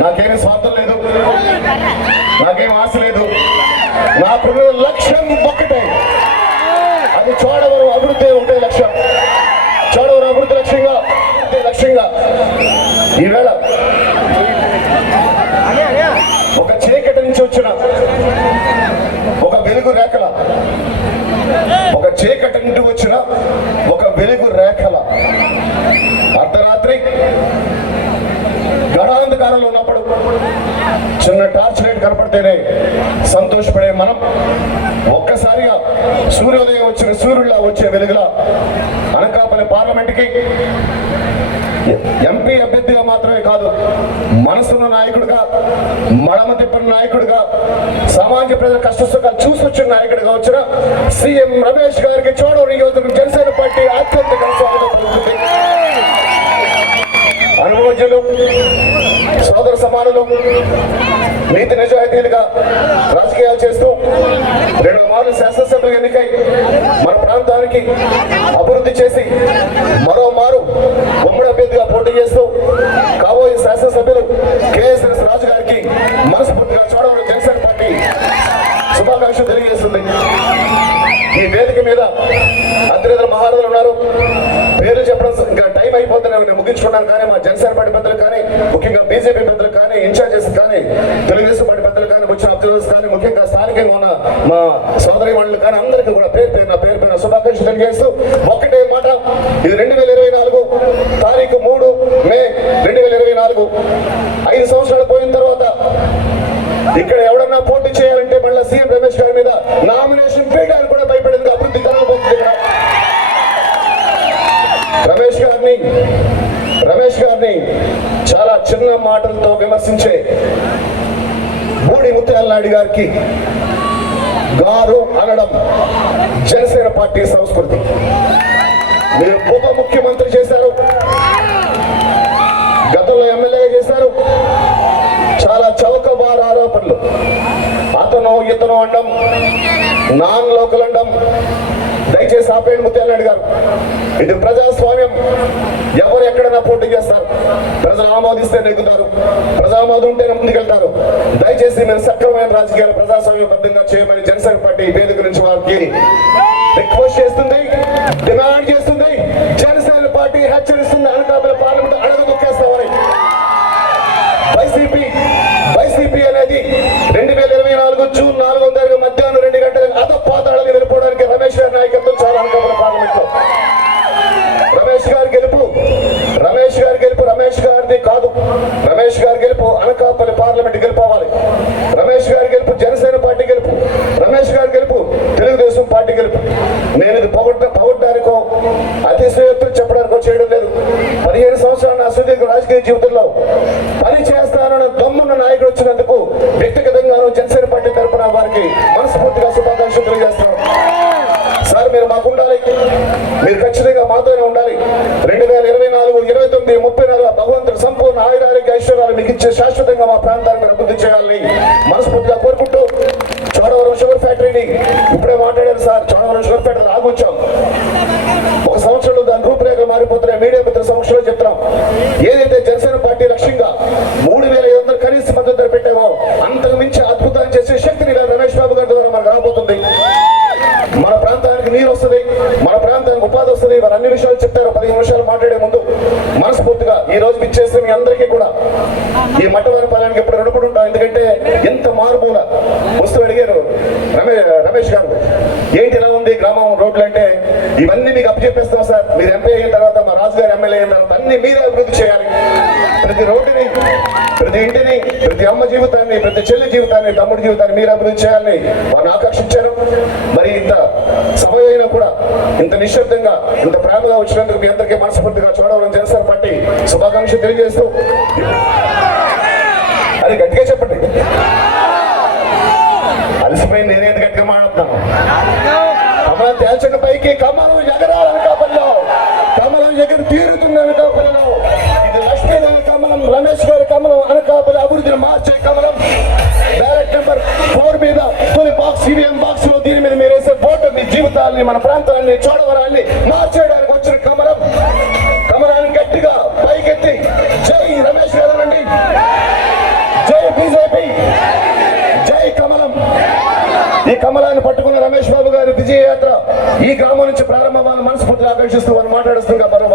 నాకేమి స్వార్థం లేదు. నాకేం ఆశ లేదు. నాకున్న లక్ష్యం ఒక్కటే. అది చోడవరం అభివృద్ధి ఉంటే లక్ష్యం. చోడవరం అభివృద్ధి లక్ష్యంగా లక్ష్యంగా. ఈవేళ ఒక చీకటి నుంచి వచ్చిన ఒక వెలుగు రేఖల ఒక చీకటి నుండి వచ్చిన ఒక వెలుగు రేఖల అర్ధరాత్రి అంధకారంలో ఉన్నప్పుడు చిన్న టార్చ్ లైట్ కనపడితేనే సంతోషపడే మనం. ఒక్కసారిగా సూర్యోదయం వచ్చిన సూర్యుడిలా వచ్చే వెలుగులా అనకాపల్లి పార్లమెంట్కి ఎంపీ అభ్యర్థిగా మాత్రమే కాదు మనసున్న నాయకుడిగా మడమ తిప్పిన నాయకుడిగా సమాజ ప్రజల కష్ట సుఖాలు నాయకుడిగా వచ్చిన సీఎం రమేష్ గారికి చూడవరం నియోజకవర్గం జనసేన పార్టీ అత్యంత స్వాగతం అనుభవజ్ఞులు సోదర సమానులు నీతి నిజాయితీలుగా రాజకీయాలు చేస్తూ రెండు మార్లు శాసనసభ ఎన్నికై మన ప్రాంతానికి అభివృద్ధి చేసి మరో మారు ఉమ్మడి అభ్యర్థిగా పోటీ చేస్తూ కాబోయే శాసనసభ్యులు టైం అయిపోతుంది నేను ముగించుకున్నాను కానీ మా జనసేన పార్టీ పెద్దలు కానీ ముఖ్యంగా బీజేపీ పెద్దలు కానీ ఇన్ఛార్జెస్ కానీ తెలుగుదేశం పార్టీ పెద్దలు కానీ వచ్చిన అబ్జర్వర్స్ కానీ ముఖ్యంగా స్థానికంగా ఉన్న మా సోదరి మండలి కానీ అందరికీ కూడా పేరు పేరున పేరు పేరున శుభాకాంక్షలు తెలియజేస్తూ ఒక్కటే మాట. ఇది రెండు వేల ఇరవై నాలుగు తారీఖు మూడు మే రెండు వేల ఇరవై నాలుగు. ఐదు సంవత్సరాలు పోయిన తర్వాత ఇక్కడ గారిని చాలా చిన్న మాటలతో విమర్శించే బూడి ముత్యాల నాయుడు గారికి గారు అనడం జనసేన పార్టీ సంస్కృతి. మీరు ఉప ముఖ్యమంత్రి చేశారు. గతంలో ఎమ్మెల్యే చేశారు. చాలా చౌకబారు ఆరోపణలు. అతను ఇతను అండం నాన్ లోకల్ అండం దయచేసి ఆపేయండి ముత్యాలనాయుడు గారు. ఇది ప్రజాస్వామ్యం. ఎక్కడైనా పోటీ చేస్తారు. ప్రజలు ఆమోదిస్తే నెగ్గుతారు. ప్రజామోదం ఉంటేనే ముందుకెళ్తారు. దయచేసి మేము సక్రమైన రాజకీయాలు ప్రజాస్వామ్యబద్ధంగా చేయమని జనసేన పార్టీ వేదిక నుంచి వారికి రిక్వెస్ట్ చేస్తుంది డిమాండ్ చేస్తుంది. జనసేన పార్టీ హెచ్చరిస్తుంది. అనకాపల్లి పార్లమెంట్ అడగ దొక్కేస్తామని వైసీపీ వైసీపీ అనేది రెండు వేల ఇరవై నాలుగు జూన్ నాలుగో తారీఖు మధ్యాహ్నం రెండు గంటలకు అద పాతాళానికి వెళ్ళిపోవడానికి రమేష్ గారి నాయకత్వం చాలా అనుకూల పార్లమెంట్లో రమేష్ గారి గెలుపు రమేష్ గారి గెలుపు రమేష్ గారిది కాదు రమేష్ గారి గెలుపు అనకాపల్లి పార్లమెంట్ గెలుపోవాలి రమేష్ గారి గెలుపు జనసేన పార్టీ గెలుపు రమేష్ గారి గెలుపు తెలుగుదేశం పార్టీ గెలుపు నేను ఇది పొగడ్డ పొగడ్డానికో అతిశయోక్తులు చెప్పడానికో చేయడం లేదు పదిహేను సంవత్సరాల నా సుదీర్ఘ రాజకీయ జీవితంలో పని చేస్తానన్న దమ్మున్న నాయకుడు వచ్చినందుకు వ్యక్తిగతంగాను జనసేన పార్టీ తరపున వారికి మనస్ఫూర్తిగా శుభాకాంక్షలు తెలియజేస్తున్నాను సార్ మీరు మాకు ఉండాలి. మీరు ఖచ్చితంగా మాతోనే ఉండాలి. రెండు వేల ఇరవై నాలుగు ఇరవై తొమ్మిది ముప్పై నెలల భగవంతుడు సంపూర్ణ ఆయురారోగ్య ఐశ్వర్యాలు మీకు ఇచ్చే శాశ్వతంగా మా ప్రాంతాన్ని అభివృద్ధి చేయాలని మనస్ఫూర్తిగా కోరుకుంటూ చోడవరం షుగర్ ఫ్యాక్టరీని ఇప్పుడే మాట్లాడారు సార్. చోడవరం షుగర్ ఫ్యాక్టరీ ఆగొచ్చాం. ఒక సంవత్సరంలో దాని రూపురేఖలు మారిపోతున్నాయి. మీడియా మిత్రుల సమక్షంలో చెప్తున్నాం. ఏదైతే వస్తుంది అన్ని విషయాలు చెప్తారు పదిహేను నిమిషాలు మాట్లాడే ముందు మనస్ఫూర్తిగా ఈ రోజు ఇచ్చేస్తే మీ అందరికీ కూడా ఈ మట్టవారి పాలనకి ఎప్పుడు రుణపడి ఎందుకంటే ఎంత మారుమూల వస్తువు అడిగారు రమే రమేష్ గారు. ఏంటి ఎలా ఉంది గ్రామం రోడ్లు అంటే? ఇవన్నీ మీకు అప్పచెప్పేస్తాం సార్. మీరు ఎంపీ అయిన తర్వాత మా రాజుగారు ఎమ్మెల్యే అయిన తర్వాత అన్ని మీరే అభివృద్ధి చేయాలి. ప్రతి రోడ్డుని ప్రతి ఇంటిని ప్రతి అమ్మ జీవితాన్ని ప్రతి చెల్లి జీవితాన్ని తమ్ముడి జీవితాన్ని మీరు అభివృద్ధి చేయాలని వారిని ఆకర్షించారు. మరి ఇంత సభ అయినా కూడా ఇంత నిశ్శబ్దంగా ఇంత ప్రేమగా వచ్చినందుకు మీ అందరికీ మనస్ఫూర్తిగా చూడవరం చేస్తారు పార్టీ శుభాకాంక్షలు తెలియజేస్తూ అది గట్టిగా చెప్పండి. అలసిపోయి నేనే తొలి బాక్స్లో దీని మీద మీరు వేసే ఫోటో మీ జీవితాన్ని మన ప్రాంతాన్ని చోడవరాన్ని మార్చేయడానికి వచ్చిన కమలం. కమలాన్ని గట్టిగా పైకెత్తి జై రమేష్ గారు జై బీజేపీ. జై కమలం. ఈ కమలాన్ని పట్టుకున్న రమేష్ బాబు గారి విజయయాత్ర ఈ గ్రామం నుంచి ప్రారంభమాన్ని మనస్ఫూర్తిగా ఆకర్షిస్తూ వారు మాట్లాడుతుండగా మరో